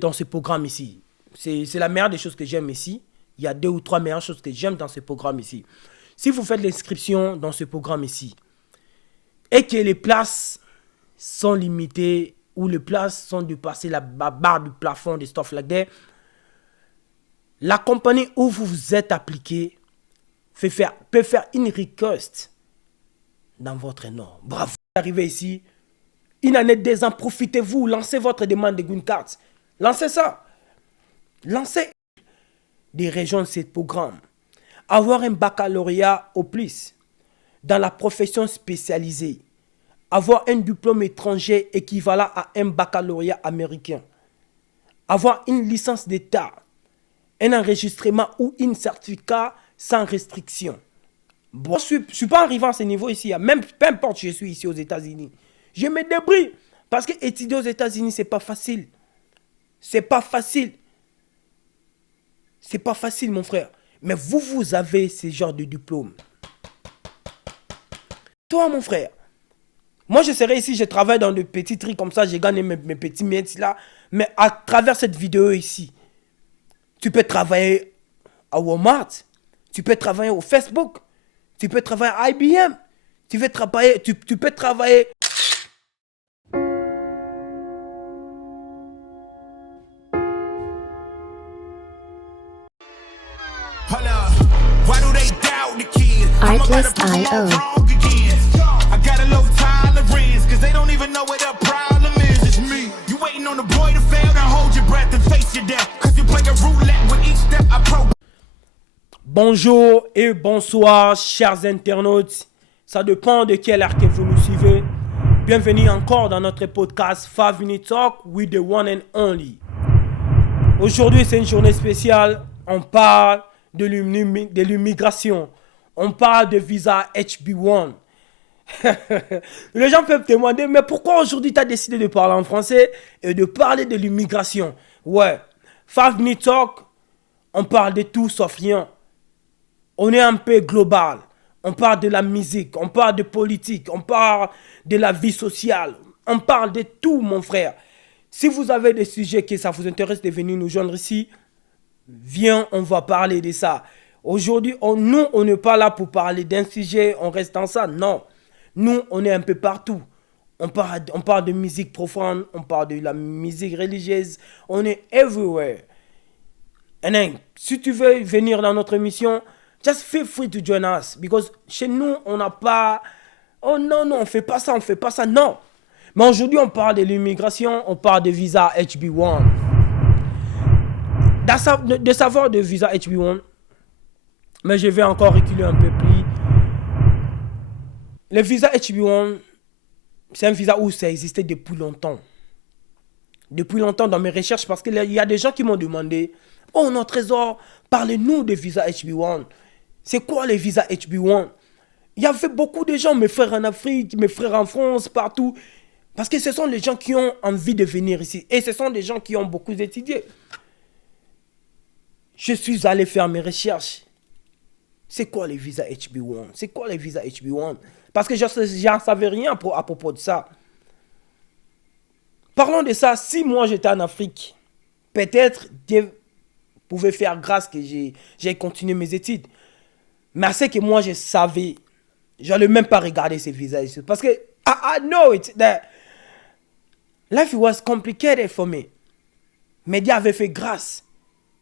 Dans ce programme ici. C'est la meilleure des choses que j'aime ici. Il y a 2 ou 3 meilleures choses que j'aime dans ce programme ici. Si vous faites l'inscription dans ce programme ici et que les places sont limitées ou les places sont dépassées la barre du plafond, des stuff like that, la compagnie où vous vous êtes appliqué peut faire une request dans votre nom. Bravo. Vous arrivez ici, une année, 2 ans, profitez-vous, lancez votre demande de green card. Lancez ça. Lancez des régions de ce programme. Avoir un baccalauréat au plus dans la profession spécialisée. Avoir un diplôme étranger équivalent à un baccalauréat américain. Avoir une licence d'État, un enregistrement ou un certificat sans restriction. Bon, je ne suis pas arrivé à ce niveau ici. Même peu importe, je suis ici aux États-Unis. Je me débrouille. Parce que étudier aux États-Unis, ce n'est pas facile. C'est pas facile. C'est pas facile, mon frère. Mais vous avez ce genre de diplôme. Toi, mon frère, moi, je serai ici, je travaille dans de petits trucs comme ça, je gagne mes petits miettes là. Mais à travers cette vidéo ici, tu peux travailler à Walmart, tu peux travailler au Facebook, tu peux travailler à IBM, tu peux travailler. Artlist.io. I got a low tolerance, cause they don't even know what the problem is. It's me. You waiting on the boy to fail, now hold your breath and face your death. Cause you play a roulette with each step I pro. Bonjour et bonsoir, chers internautes. Ça dépend de quelle heure que vous nous suivez. Bienvenue encore dans notre podcast 5 Minute Talk with the one and only. Aujourd'hui, c'est une journée spéciale. On parle de l'immigration. On parle de visa HB1. Les gens peuvent te demander, mais pourquoi aujourd'hui tu as décidé de parler en français et de parler de l'immigration? Ouais, 5 Minute Talk, on parle de tout sauf rien. On est un peu global. On parle de la musique, on parle de politique, on parle de la vie sociale. On parle de tout, mon frère. Si vous avez des sujets que ça vous intéresse de venir nous joindre ici, viens, on va parler de ça. Aujourd'hui, nous, on n'est pas là pour parler d'un sujet, on reste dans ça. Non. Nous, on est un peu partout. On parle de musique profonde, on parle de la musique religieuse. On est everywhere. And then, si tu veux venir dans notre émission, just feel free to join us. Because chez nous, on n'a pas... Oh non, on ne fait pas ça, non. Mais aujourd'hui, on parle de l'immigration, on parle de visa HB1. De savoir de visa HB1, mais je vais encore reculer un peu plus. Le visa HB1, c'est un visa où ça existait depuis longtemps. Depuis longtemps dans mes recherches, parce qu'il y a des gens qui m'ont demandé, oh notre trésor, parlez-nous de visa HB1. C'est quoi le visa HB1? Il y avait beaucoup de gens, mes frères en Afrique, mes frères en France, partout. Parce que ce sont les gens qui ont envie de venir ici. Et ce sont des gens qui ont beaucoup étudié. Je suis allé faire mes recherches. C'est quoi les visas HB1? C'est quoi les visas HB1? Parce que je n'en savais rien à propos de ça. Parlons de ça. Si moi j'étais en Afrique, peut-être Dieu pouvait faire grâce que j'ai continué mes études. Mais c'est que moi je savais, je n'allais même pas regarder ces visas. Parce que I know it, that life was complicated for me. Mais Dieu avait fait grâce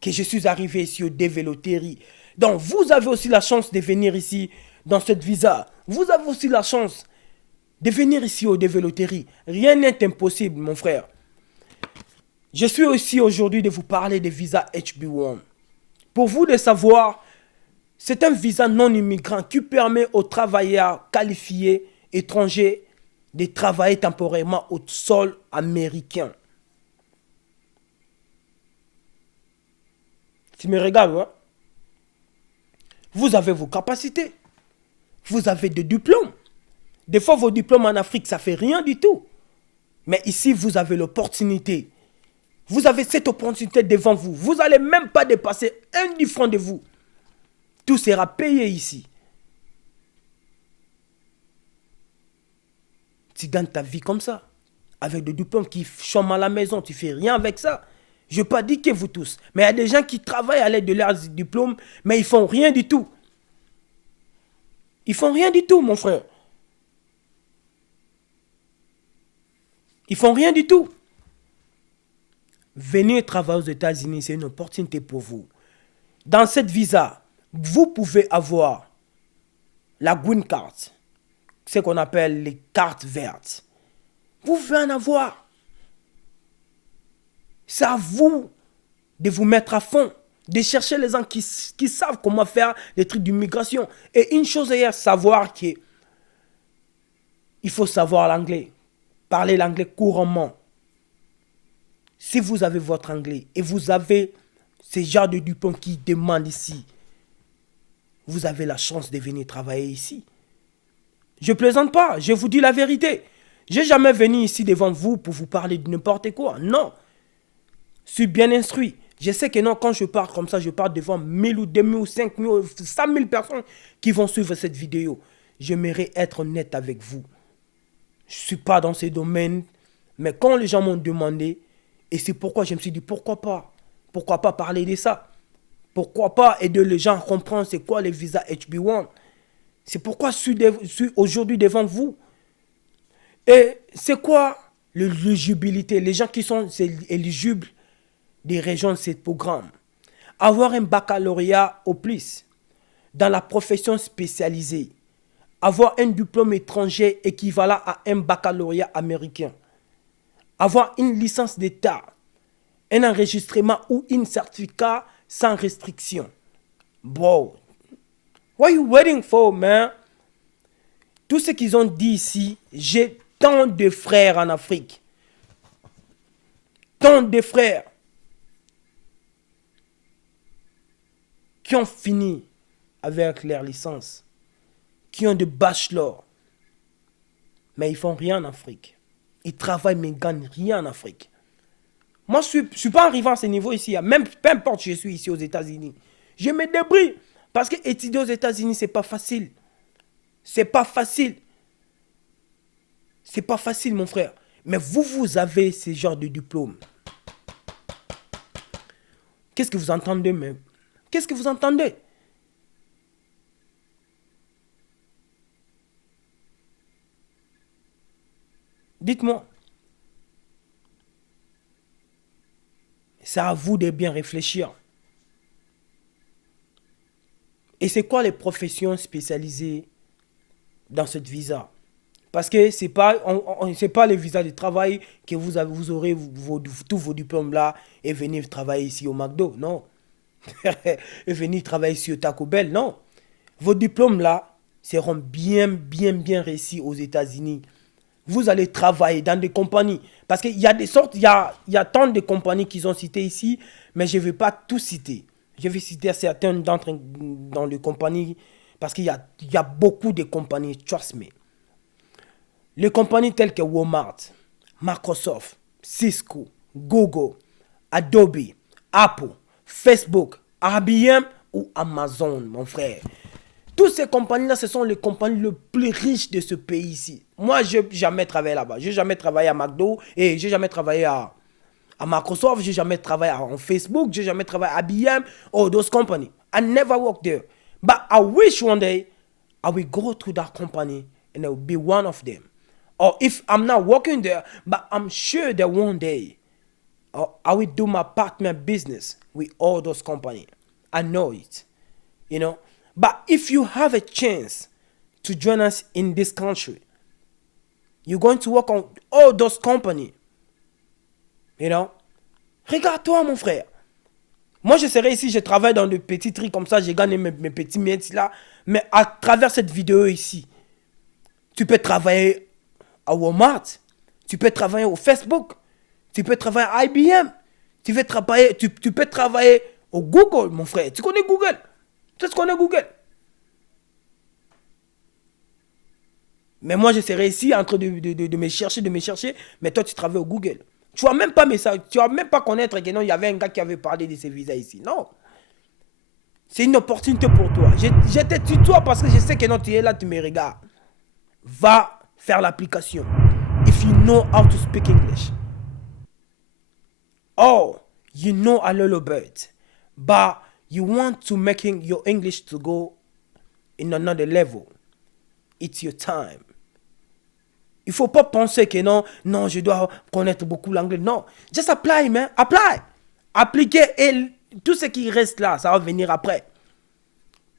que je suis arrivé ici au Déveloterie. Donc, vous avez aussi la chance de venir ici dans cette visa. Vous avez aussi la chance de venir ici au Déveloterie. Rien n'est impossible, mon frère. Je suis aussi aujourd'hui de vous parler de visa HB1. Pour vous de savoir, c'est un visa non immigrant qui permet aux travailleurs qualifiés étrangers de travailler temporairement au sol américain. Tu me regardes, ouais? Vous avez vos capacités. Vous avez des diplômes. Des fois, vos diplômes en Afrique, ça ne fait rien du tout. Mais ici, vous avez l'opportunité. Vous avez cette opportunité devant vous. Vous n'allez même pas dépasser 1 franc de vous. Tout sera payé ici. Tu gagnes ta vie comme ça. Avec des diplômes qui chôment à la maison. Tu ne fais rien avec ça. Je ne veux pas dire que vous tous. Mais il y a des gens qui travaillent à l'aide de leurs diplômes, mais ils ne font rien du tout. Ils ne font rien du tout, mon frère. Ils ne font rien du tout. Venir travailler aux États-Unis, c'est une opportunité pour vous. Dans cette visa, vous pouvez avoir la green card, ce qu'on appelle les cartes vertes. Vous pouvez en avoir. C'est à vous de vous mettre à fond, de chercher les gens qui savent comment faire les trucs d'immigration. Et une chose est savoir qu'il faut savoir l'anglais, parler l'anglais couramment. Si vous avez votre anglais et vous avez ce genre de diplôme qui demande ici, vous avez la chance de venir travailler ici. Je ne plaisante pas, je vous dis la vérité. Je n'ai jamais venu ici devant vous pour vous parler de n'importe quoi. Non. Je suis bien instruit. Je sais que non, quand je parle comme ça, je parle devant 1000 ou 2000 ou 5000 ou 5000 personnes qui vont suivre cette vidéo. J'aimerais être honnête avec vous. Je ne suis pas dans ces domaines. Mais quand les gens m'ont demandé, et c'est pourquoi je me suis dit, pourquoi pas? Pourquoi pas parler de ça? Pourquoi pas aider les gens à comprendre c'est quoi les visas HB1? C'est pourquoi je suis aujourd'hui devant vous. Et c'est quoi l'éligibilité? Les gens qui sont éligibles des régions de ce programme. Avoir un baccalauréat au plus dans la profession spécialisée. Avoir un diplôme étranger équivalent à un baccalauréat américain. Avoir une licence d'État, un enregistrement ou un certificat sans restriction. Bro, what are you waiting for, man? Tout ce qu'ils ont dit ici, j'ai tant de frères en Afrique. Tant de frères qui ont fini avec leur licence, qui ont des bachelors, mais ils font rien en Afrique. Ils travaillent mais ils ne gagnent rien en Afrique. Moi, je ne suis pas arrivé à ce niveau ici. Même peu importe, je suis ici aux États-Unis. Je me débrouille. Parce que étudier aux États-Unis, ce n'est pas facile. C'est pas facile. C'est pas facile, mon frère. Mais vous avez ce genre de diplôme. Qu'est-ce que vous entendez même? Qu'est-ce que vous entendez? Dites-moi. C'est à vous de bien réfléchir. Et c'est quoi les professions spécialisées dans cette visa? Parce que c'est pas les visas de travail que vous aurez tous vos diplômes là et venir travailler ici au McDo, non. Et venir travailler ici au Taco Bell, non. Vos diplômes là seront bien réussis aux États-Unis. Vous allez travailler dans des compagnies. Parce qu'il y a des sortes, il y a tant de compagnies qu'ils ont citées ici, mais je ne vais pas tout citer. Je vais citer certaines d'entre dans les compagnies, parce qu'il y a beaucoup de compagnies, trust me. Les compagnies telles que Walmart, Microsoft, Cisco, Google, Adobe, Apple, Facebook, IBM ou Amazon, mon frère. Toutes ces compagnies-là, ce sont les compagnies les plus riches de ce pays ici. Moi, je n'ai jamais travaillé là-bas. Je n'ai jamais travaillé à McDo et je n'ai jamais travaillé à Microsoft. Je n'ai jamais travaillé en Facebook. Je n'ai jamais travaillé à IBM or those companies. I never worked there. But I wish one day I will go to that company and I will be one of them. Or if I'm not working there, but I'm sure that one day I will do my partner business with all those companies. I know it. You know. But if you have a chance to join us in this country, you're going to work on all those companies. You know? Regarde-toi, mon frère. Moi, je serai ici, je travaille dans de petits trucs comme ça, j'ai gagné mes petits miettes là. Mais à travers cette vidéo ici, tu peux travailler à Walmart, tu peux travailler au Facebook, tu peux travailler à IBM, tu peux travailler au Google, mon frère. Tu connais Google? Tu connais Google? Mais moi, je serai ici en train de me chercher, mais toi, tu travailles au Google. Tu vas même pas connaître que non, il y avait un gars qui avait parlé de ces visas ici. Non. C'est une opportunité pour toi. Je te tutoie parce que je sais que non, tu es là, tu me regardes. Va faire l'application. If you know how to speak English. Or you know a little bit, but you want to making your English to go in another level. It's your time. Il ne faut pas penser que non, je dois connaître beaucoup l'anglais. Non, just apply, man. Apply. Appliquez et tout ce qui reste là, ça va venir après.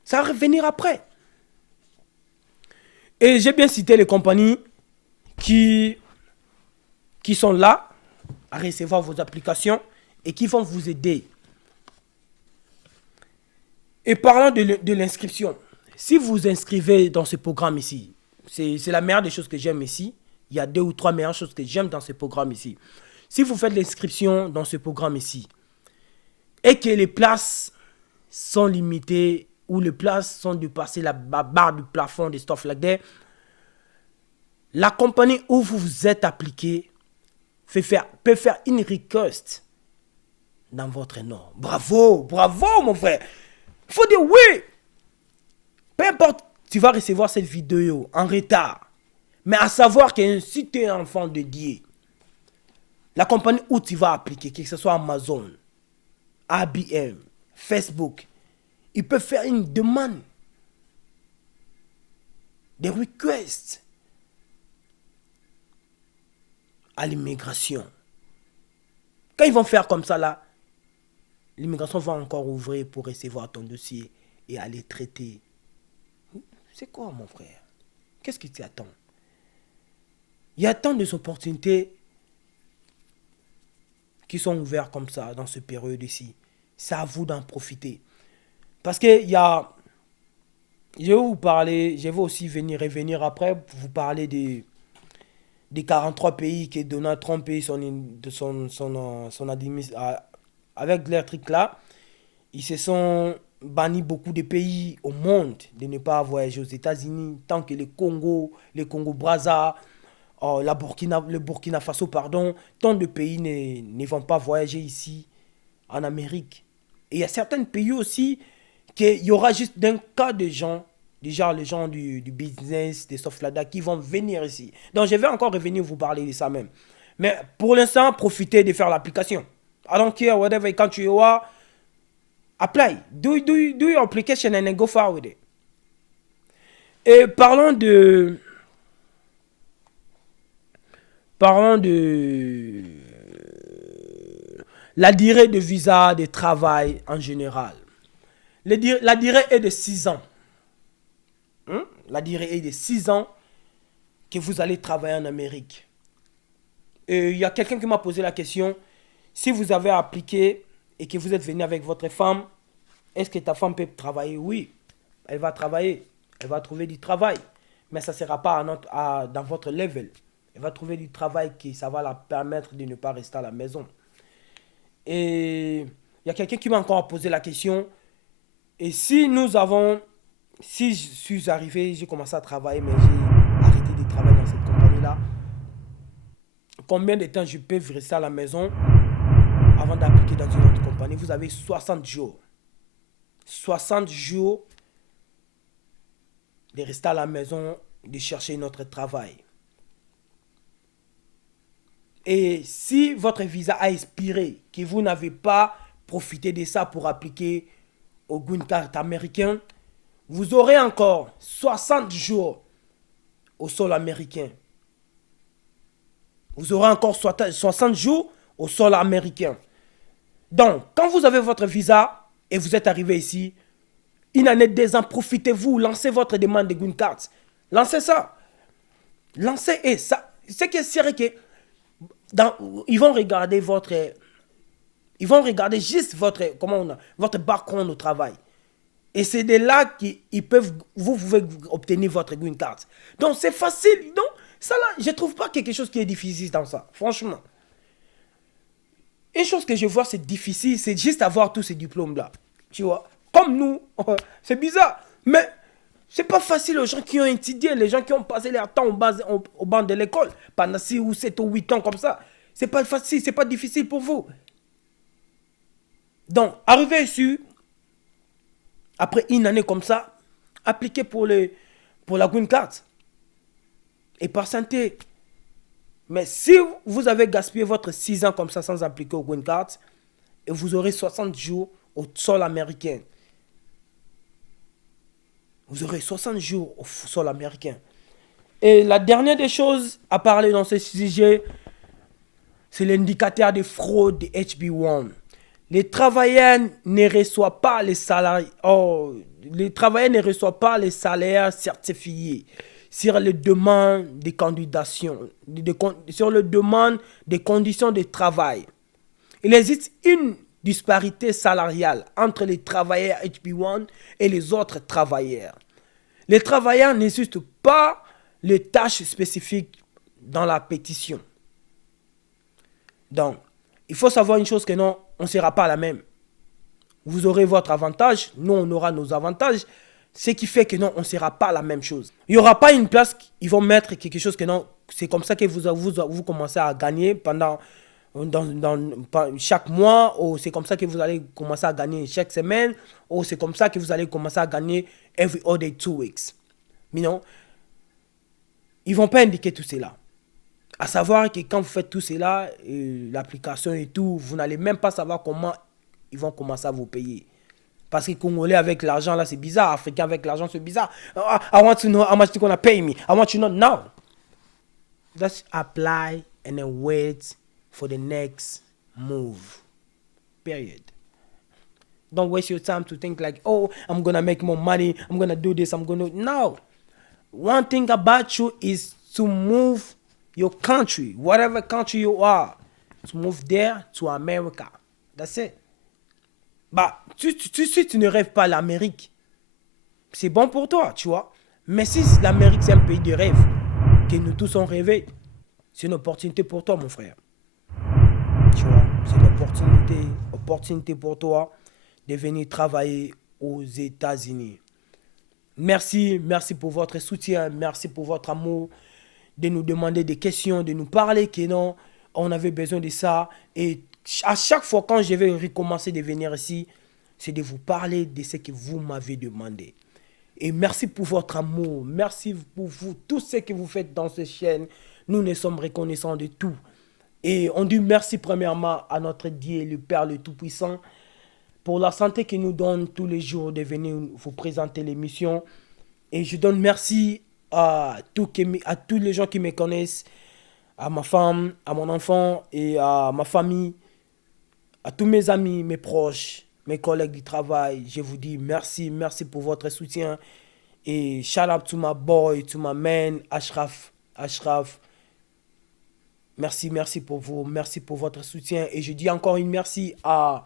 Ça va revenir après. Et j'ai bien cité les compagnies qui sont là à recevoir vos applications et qui vont vous aider. Et parlant de l'inscription, si vous inscrivez dans ce programme ici, c'est la meilleure des choses que j'aime ici. Il y a 2 ou 3 meilleures choses que j'aime dans ce programme ici. Si vous faites l'inscription dans ce programme ici et que les places sont limitées ou les places sont dépassées la barre du plafond, des stuff like that, la compagnie où vous vous êtes appliqué peut faire une request dans votre nom. Bravo, mon frère. Il faut dire oui. Peu importe, tu vas recevoir cette vidéo en retard. Mais à savoir que si tu es un enfant de Dieu, la compagnie où tu vas appliquer, que ce soit Amazon, IBM, Facebook, ils peuvent faire une demande, des requests à l'immigration. Quand ils vont faire comme ça là, l'immigration va encore ouvrir pour recevoir ton dossier et aller traiter. C'est quoi, mon frère? Qu'est-ce que tu attends? Il y a tant d'opportunités qui sont ouvertes comme ça dans ce période ici. C'est à vous d'en profiter. Parce que il y a... Je vais vous parler, je vais aussi revenir après pour vous parler des 43 pays que Donald Trump et avec leur truc là, ils se sont bannis beaucoup de pays au monde de ne pas voyager aux États-Unis, tant que le Congo-Brazza, le Burkina Faso, tant de pays ne vont pas voyager ici en Amérique. Et il y a certains pays aussi qu'il y aura juste d'un cas de gens, déjà les gens du business, des soft-lada qui vont venir ici. Donc je vais encore revenir vous parler de ça même. Mais pour l'instant, profitez de faire l'application. I don't care whatever country you are, apply. Do your application and then go far with it. Et parlons de la durée de visa de travail en général. La durée est de 6 ans. La durée est de 6 ans que vous allez travailler en Amérique. Et il y a quelqu'un qui m'a posé la question, si vous avez appliqué et que vous êtes venu avec votre femme, est-ce que ta femme peut travailler? Oui, elle va travailler. Elle va trouver du travail. Mais ça ne sera pas dans votre level. Elle va trouver du travail qui ça va la permettre de ne pas rester à la maison. Et il y a quelqu'un qui m'a encore posé la question. Et si je suis arrivé, j'ai commencé à travailler, mais j'ai arrêté de travailler dans cette compagnie-là, combien de temps je peux rester à la maison avant d'appliquer dans une autre compagnie? Vous avez 60 jours. 60 jours de rester à la maison, de chercher notre travail. Et si votre visa a expiré, que vous n'avez pas profité de ça pour appliquer au green card américain, vous aurez encore 60 jours au sol américain. Vous aurez encore 60 jours au sol américain. Donc, quand vous avez votre visa et vous êtes arrivé ici, une année, 2 ans, profitez-vous, lancez votre demande de green card. Lancez ça. Lancez et ça. Ce qui est sûr que ils vont regarder juste votre background au travail. Et c'est de là que vous pouvez obtenir votre green card. Donc c'est facile. Donc ça là, je ne trouve pas quelque chose qui est difficile dans ça. Franchement. Une chose que je vois c'est difficile, c'est juste avoir tous ces diplômes là. Tu vois. Comme nous, c'est bizarre. Mais c'est pas facile aux gens qui ont étudié, les gens qui ont passé leur temps au banc de l'école pendant 6 ou 7 ou 8 ans comme ça. C'est pas facile, c'est pas difficile pour vous. Donc, arrivez ici, après une année comme ça, appliquez pour la green card. Et patientez. Mais si vous avez gaspillé votre 6 ans comme ça sans appliquer au green card, et vous aurez 60 jours au sol américain. Vous aurez 60 jours au sol américain. Et la dernière des choses à parler dans ce sujet, c'est l'indicateur de fraude de HB1. Les travailleurs ne reçoivent pas les salaires, certifiés sur les demandes de candidature, sur les demandes des conditions de travail. Il existe une disparité salariale entre les travailleurs HB1 et les autres travailleurs. Les travailleurs n'existent pas les tâches spécifiques dans la pétition. Donc, il faut savoir une chose que non, on ne sera pas la même. Vous aurez votre avantage, nous on aura nos avantages, ce qui fait que non, on ne sera pas la même chose. Il n'y aura pas une place, ils vont mettre quelque chose que non, c'est comme ça que vous commencez à gagner pendant chaque mois, ou c'est comme ça que vous allez commencer à gagner chaque semaine, ou c'est comme ça que vous allez commencer à gagner every other 2 weeks. Mais non, ils ne vont pas indiquer tout cela. À savoir que quand vous faites tout cela, l'application et tout, vous n'allez même pas savoir comment ils vont commencer à vous payer. Parce que Congolais avec l'argent, là, c'est bizarre. Africain avec l'argent, c'est bizarre. I want to know how much you're going to pay me. I want you to know now. Just apply and then wait for the next move. Period. Don't waste your time to think like, oh, I'm going to make more money. I'm going to do this. No. One thing about you is to move your country, whatever country you are, to move there to America. That's it. Bah, si tu ne rêves pas l'Amérique, c'est bon pour toi, tu vois. Mais si l'Amérique, c'est un pays de rêve, que nous tous on rêvé, c'est une opportunité pour toi, mon frère. Tu vois, c'est une opportunité pour toi de venir travailler aux États-Unis. Merci pour votre soutien, merci pour votre amour, de nous demander des questions, de nous parler que non, on avait besoin de ça. Et à chaque fois quand je vais recommencer de venir ici, c'est de vous parler de ce que vous m'avez demandé. Et merci pour votre amour, merci pour vous, tout ce que vous faites dans cette chaîne. Nous ne sommes reconnaissants de tout. Et on dit merci premièrement à notre Dieu, le Père le Tout-Puissant, pour la santé qu'il nous donne tous les jours de venir vous présenter l'émission. Et je donne merci à tous les gens qui me connaissent, à ma femme, à mon enfant et à ma famille, à tous mes amis, mes proches, mes collègues du travail. Je vous dis merci pour votre soutien. Et shout out to my boy, to my man, Ashraf. Merci pour vous, merci pour votre soutien. Et je dis encore une merci à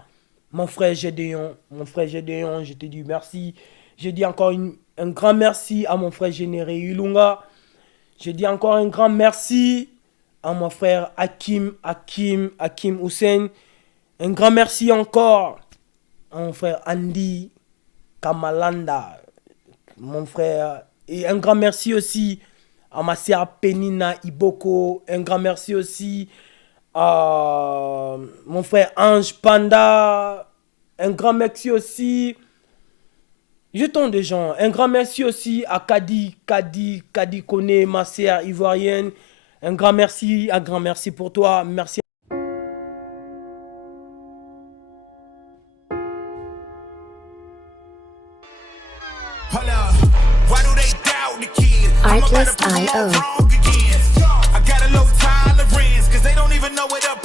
mon frère Gédéon, je te dis merci. Je dis encore un grand merci à mon frère Généré Ilunga. Je dis encore un grand merci à mon frère Hakim Hussein. Un grand merci encore à mon frère Andy Kamalanda, mon frère. Et un grand merci aussi à ma sœur Penina Iboko. Un grand merci aussi à mon frère Ange Panda. Un grand merci aussi. Je tombe des gens. Un grand merci aussi à Kadi Kone, ma sœur ivoirienne. Un grand merci pour toi. Merci. Artlist.io. I got a low tolerance, cause they don't even know what a